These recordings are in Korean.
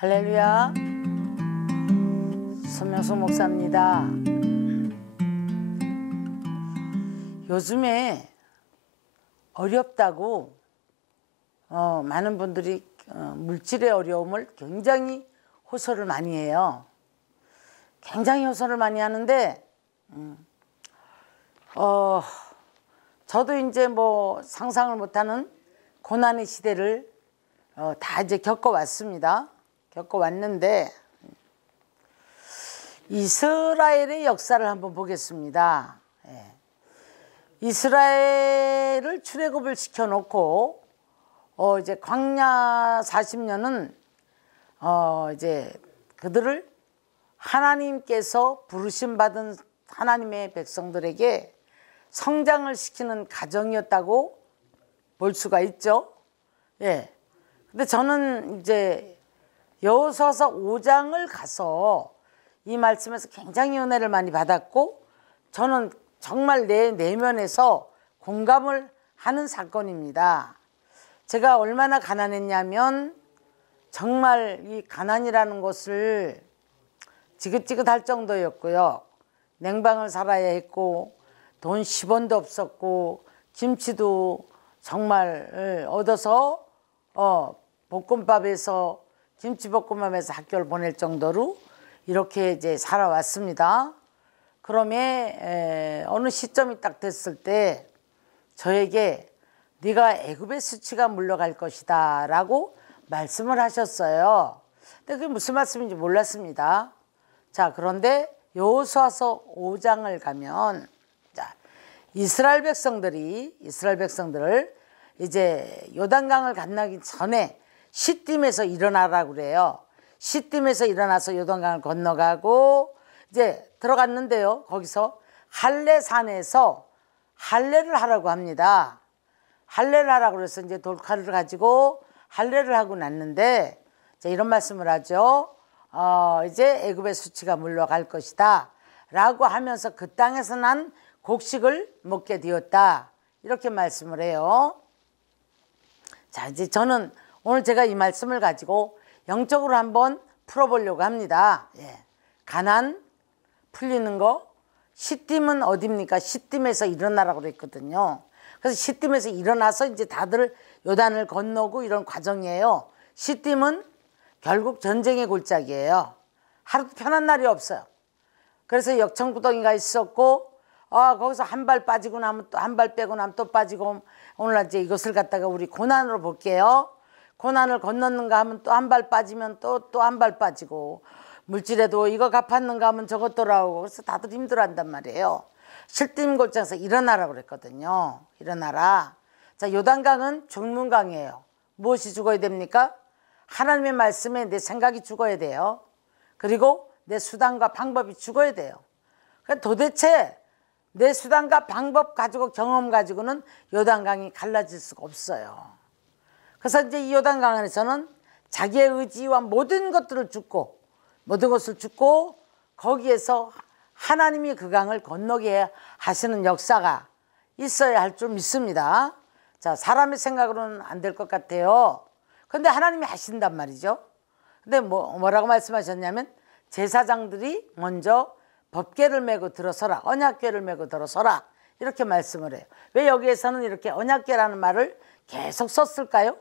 할렐루야. 손명수 목사입니다. 요즘에 어렵다고 많은 분들이 물질의 어려움을 굉장히 호소를 많이 해요. 굉장히 호소를 많이 하는데 저도 이제 뭐 상상을 못하는 고난의 시대를 다 이제 겪어왔습니다. 겪어왔는데 이스라엘의 역사를 한번 보겠습니다. 이스라엘을 출애굽을 시켜놓고 이제 광야 40년은 이제 그들을 하나님께서 부르심 받은 하나님의 백성들에게 성장을 시키는 과정이었다고 볼 수가 있죠. 예. 근데 저는 이제 여호수아서 5장을 가서 이 말씀에서 굉장히 은혜를 많이 받았고, 저는 정말 내 내면에서 공감을 하는 사건입니다. 제가 얼마나 가난했냐면, 정말 이 가난이라는 것을 지긋지긋할 정도였고요. 냉방을 살아야 했고, 돈 10원도 없었고, 김치도 정말 얻어서 볶음밥에서 김치볶음밥에서 학교를 보낼 정도로 이렇게 이제 살아왔습니다. 그러면 어느 시점이 딱 됐을 때 저에게 네가 애굽의 수치가 물러갈 것이다 라고 말씀을 하셨어요. 근데 그게 무슨 말씀인지 몰랐습니다. 자, 그런데 여호수아서 5장을 가면 자, 이스라엘 백성들을 이제 요단강을 건너기 전에 시딤에서 일어나라고 그래요. 시딤에서 일어나서 요단강을 건너가고 이제 들어갔는데요. 거기서 할례산에서 할례를 하라고 합니다. 할례를 하라고 그래서 이제 돌칼을 가지고 할례를 하고 났는데 이런 말씀을 하죠. 이제 애굽의 수치가 물러갈 것이다 라고 하면서 그 땅에서 난 곡식을 먹게 되었다, 이렇게 말씀을 해요. 자, 이제 저는 오늘 제가 이 말씀을 가지고 영적으로 한번 풀어보려고 합니다. 가난 풀리는 거, 시딤은 어디입니까? 시딤에서 일어나라고 그랬거든요. 그래서 시딤에서 일어나서 이제 다들 요단을 건너고 이런 과정이에요. 시딤은 결국 전쟁의 골짜기예요. 하루도 편한 날이 없어요. 그래서 역청구덩이가 있었고, 거기서 한 발 빠지고 나면 또 한 발 빼고 나면 또 빠지고, 오늘 이제 이것을 갖다가 우리 고난으로 볼게요. 고난을 건넜는가 하면 또 한 발 빠지면 또 한 발 빠지고, 물질에도 이거 갚았는가 하면 저것 돌아오고, 그래서 다들 힘들어한단 말이에요. 시딤 골짜기에서 일어나라고 그랬거든요. 일어나라. 자, 요단강은 죽는강이에요. 무엇이 죽어야 됩니까? 하나님의 말씀에 내 생각이 죽어야 돼요. 그리고 내 수단과 방법이 죽어야 돼요. 그러니까 도대체 내 수단과 방법 가지고 경험 가지고는 요단강이 갈라질 수가 없어요. 그래서 이제 이 요단강에서는 자기의 의지와 모든 것을 죽고 거기에서 하나님이 그 강을 건너게 하시는 역사가 있어야 할 줄 믿습니다. 자, 사람의 생각으로는 안 될 것 같아요. 근데 하나님이 하신단 말이죠. 근데 뭐라고 말씀하셨냐면, 제사장들이 먼저 법궤를 메고 들어서라, 언약궤를 메고 들어서라, 이렇게 말씀을 해요. 왜 여기에서는 이렇게 언약궤라는 말을 계속 썼을까요?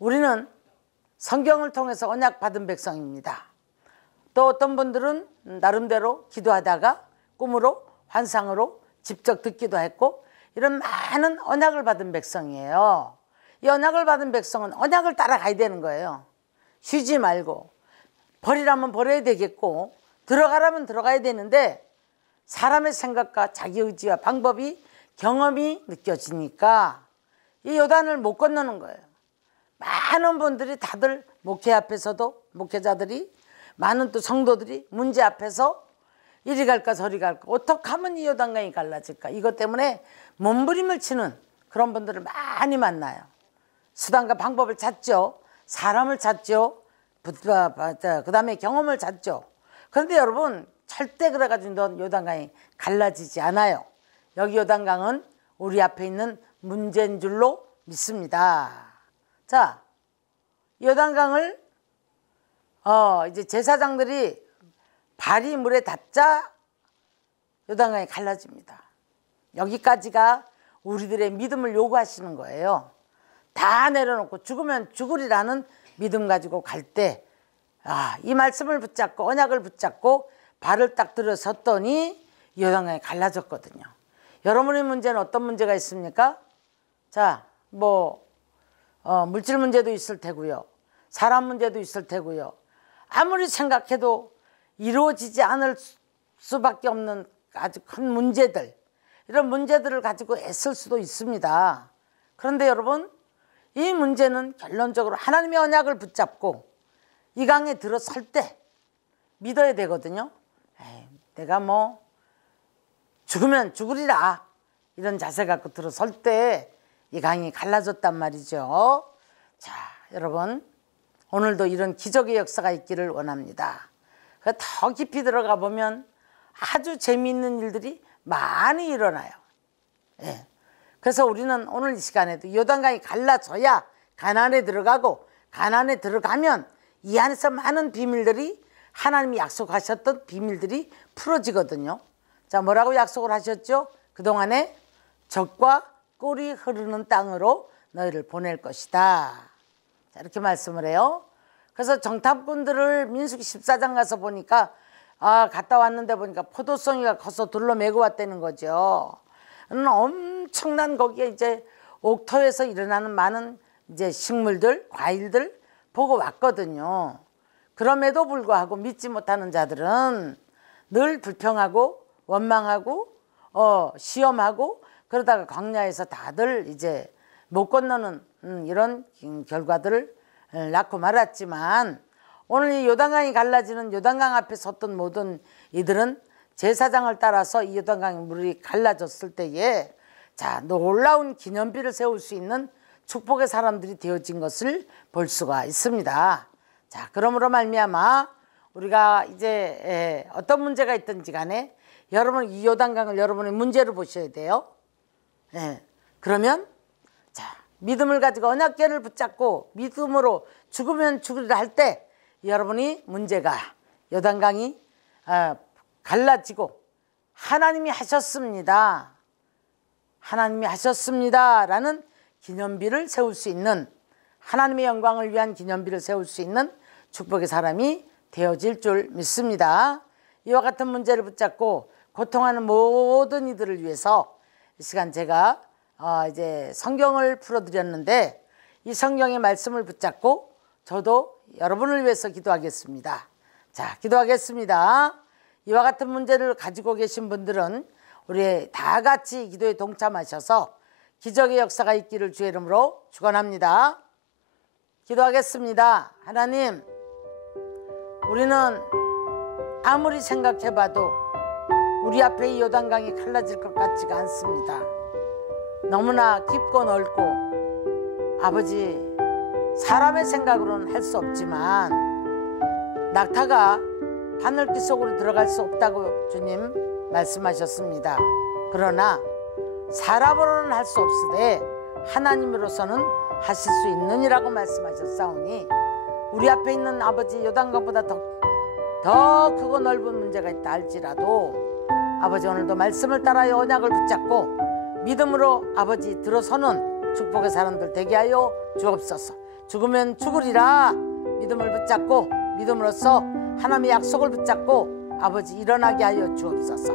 우리는 성경을 통해서 언약 받은 백성입니다. 또 어떤 분들은 나름대로 기도하다가 꿈으로, 환상으로 직접 듣기도 했고, 이런 많은 언약을 받은 백성이에요. 이 언약을 받은 백성은 언약을 따라가야 되는 거예요. 쉬지 말고. 버리라면 버려야 되겠고, 들어가라면 들어가야 되는데, 사람의 생각과 자기 의지와 방법이, 경험이 느껴지니까 이 요단을 못 건너는 거예요. 많은 분들이 다들 목회 앞에서도, 목회자들이, 많은 또 성도들이 문제 앞에서 이리 갈까 저리 갈까, 어떻게 하면 이 요단강이 갈라질까, 이것 때문에 몸부림을 치는 그런 분들을 많이 만나요. 수단과 방법을 찾죠. 사람을 찾죠. 그 다음에 경험을 찾죠. 그런데 여러분, 절대 그래가지고 넌 요단강이 갈라지지 않아요. 여기 요단강은 우리 앞에 있는 문제인 줄로 믿습니다. 자, 요단강을 이제 제사장들이 발이 물에 닿자 요단강이 갈라집니다. 여기까지가 우리들의 믿음을 요구하시는 거예요. 다 내려놓고 죽으면 죽으리라는 믿음 가지고 갈 때, 이 말씀을 붙잡고 언약을 붙잡고 발을 딱 들어섰더니 요단강이 갈라졌거든요. 여러분의 문제는 어떤 문제가 있습니까? 자, 물질 문제도 있을 테고요. 사람 문제도 있을 테고요. 아무리 생각해도 이루어지지 않을 수밖에 없는 아주 큰 문제들, 이런 문제들을 가지고 애쓸 수도 있습니다. 그런데 여러분, 이 문제는 결론적으로 하나님의 언약을 붙잡고 이 강에 들어설 때 믿어야 되거든요. 내가 죽으면 죽으리라, 이런 자세 갖고 들어설 때 이 강이 갈라졌단 말이죠. 자, 여러분, 오늘도 이런 기적의 역사가 있기를 원합니다. 더 깊이 들어가 보면 아주 재미있는 일들이 많이 일어나요. 그래서 우리는 오늘 이 시간에도 요단강이 갈라져야 가나안에 들어가고, 가나안에 들어가면 이 안에서 많은 비밀들이, 하나님이 약속하셨던 비밀들이 풀어지거든요. 자, 뭐라고 약속을 하셨죠? 그동안에 젖과 꿀이 흐르는 땅으로 너희를 보낼 것이다. 자, 이렇게 말씀을 해요. 그래서 정탐꾼들을 민수기 14장 가서 보니까 갔다 왔는데 보니까 포도송이가 커서 둘러매고 왔다는 거죠. 엄청난 거기에 이제 옥토에서 일어나는 많은 이제 식물들, 과일들 보고 왔거든요. 그럼에도 불구하고 믿지 못하는 자들은 늘 불평하고 원망하고 시험하고 그러다가 광야에서 다들 이제 못 건너는 이런 결과들을 낳고 말았지만, 오늘 이 요단강이 갈라지는 요단강 앞에 섰던 모든 이들은 제사장을 따라서 이 요단강 물이 갈라졌을 때에 자, 놀라운 기념비를 세울 수 있는 축복의 사람들이 되어진 것을 볼 수가 있습니다. 자, 그러므로 말미암아 우리가 이제 어떤 문제가 있든지 간에 여러분 이 요단강을 여러분의 문제로 보셔야 돼요. 그러면 자, 믿음을 가지고 언약궤를 붙잡고 믿음으로 죽으면 죽으리라 할 때 여러분이 문제가 요단강이 갈라지고 하나님이 하셨습니다. 하나님이 하셨습니다라는 기념비를 세울 수 있는, 하나님의 영광을 위한 기념비를 세울 수 있는 축복의 사람이 되어질 줄 믿습니다. 이와 같은 문제를 붙잡고 고통하는 모든 이들을 위해서 이 시간 제가 이제 성경을 풀어드렸는데, 이 성경의 말씀을 붙잡고 저도 여러분을 위해서 기도하겠습니다. 자, 기도하겠습니다. 이와 같은 문제를 가지고 계신 분들은 우리 다 같이 기도에 동참하셔서 기적의 역사가 있기를 주의 이름으로 축원합니다. 기도하겠습니다. 하나님, 우리는 아무리 생각해봐도 우리 앞에 이 요단강이 갈라질 것 같지가 않습니다. 너무나 깊고 넓고 아버지, 사람의 생각으로는 할 수 없지만 낙타가 바늘귀 속으로 들어갈 수 없다고 주님 말씀하셨습니다. 그러나 사람으로는 할 수 없으되 하나님으로서는 하실 수 있느니라고 말씀하셨사오니, 우리 앞에 있는 아버지 요단강보다 더 크고 넓은 문제가 있다 할지라도 아버지, 오늘도 말씀을 따라여 언약을 붙잡고 믿음으로 아버지 들어서는 축복의 사람들 되게 하여 주옵소서. 죽으면 죽으리라 믿음을 붙잡고 믿음으로써 하나님의 약속을 붙잡고 아버지 일어나게 하여 주옵소서.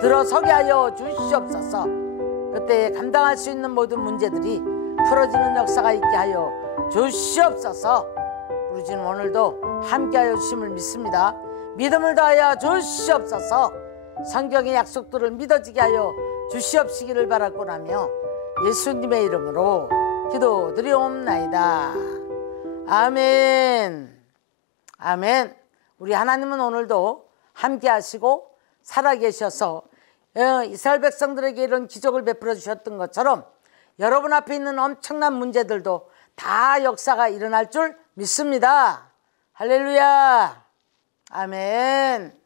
들어서게 하여 주시옵소서. 그때 감당할 수 있는 모든 문제들이 풀어지는 역사가 있게 하여 주시옵소서. 우리 주님 오늘도 함께하여 주심을 믿습니다. 믿음을 다하여 주시옵소서. 성경의 약속들을 믿어지게 하여 주시옵시기를 바라고 나며 예수님의 이름으로 기도드리옵나이다. 아멘. 아멘. 우리 하나님은 오늘도 함께 하시고 살아계셔서 이스라엘 백성들에게 이런 기적을 베풀어 주셨던 것처럼 여러분 앞에 있는 엄청난 문제들도 다 역사가 일어날 줄 믿습니다. 할렐루야. 아멘.